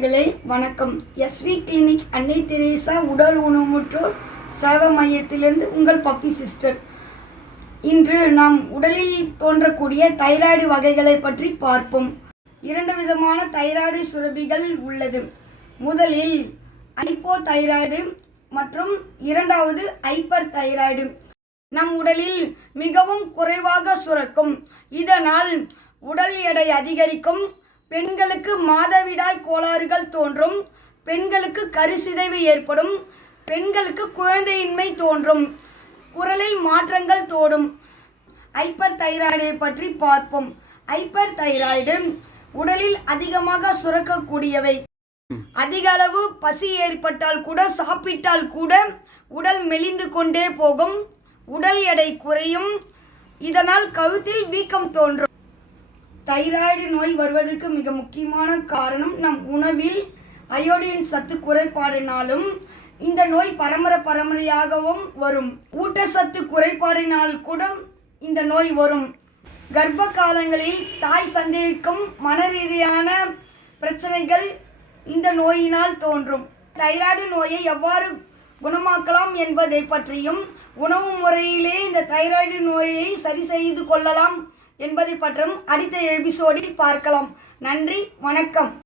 நேயர்களே வணக்கம். SV clinic அன்னை தெரேசா உடல் ஊனமுற்றோர் சேவை மையத்திலிருந்து உங்கள் பப்பி சிஸ்டர் இன்று நாம் உடலில் தோன்றக்கூடிய தைராய்டு வகைகளை பற்றி பார்ப்போம். இரண்டு விதமான தைராய்டு சுரபிகள் உள்ளது. முதலில் ஐப்போ தைராய்டு மற்றும் இரண்டாவது ஐப்பர் தைராய்டு நம் உடலில் மிகவும் குறைவாக சுரக்கும். இதனால் உடல் எடை அதிகரிக்கும். பெண்களுக்கு மாதவிடாய் கோளாறுகள் தோன்றும் பெண்களுக்கு கருசிதைவு ஏற்படும் பெண்களுக்கு குழந்தையின்மை தோன்றும் குரலில் மாற்றங்கள் தோடும். ஐப்பர் தைராய்டை பற்றி பார்ப்போம். ஐப்பர் தைராய்டு உடலில் அதிகமாக சுரக்கக்கூடியவை. அதிக அளவு பசி ஏற்பட்டால் கூட சாப்பிட்டால் கூட உடல் மெலிந்து கொண்டே போகும். உடல் எடை குறையும். இதனால் கழுத்தில் வீக்கம் தோன்றும். தைராய்டு நோய் வருவதற்கு மிக முக்கியமான காரணம் நம் உணவில் அயோடின் சத்து குறைபாடினாலும் இந்த நோய் பரம்பரை பரம்பரையாகவும் வரும். ஊட்டச்சத்து குறைபாடினால் கூட இந்த நோய் வரும். கர்ப்ப காலங்களில் தாய் சந்தேகிக்கும் மன ரீதியான பிரச்சனைகள் இந்த நோயினால் தோன்றும். தைராய்டு நோயை எவ்வாறு குணமாக்கலாம் என்பதை பற்றியும் உணவு முறையிலே இந்த தைராய்டு நோயை சரி செய்து கொள்ளலாம் என்பதை பற்றும் அடுத்த எபிசோடில் பார்க்கலாம். நன்றி வணக்கம்.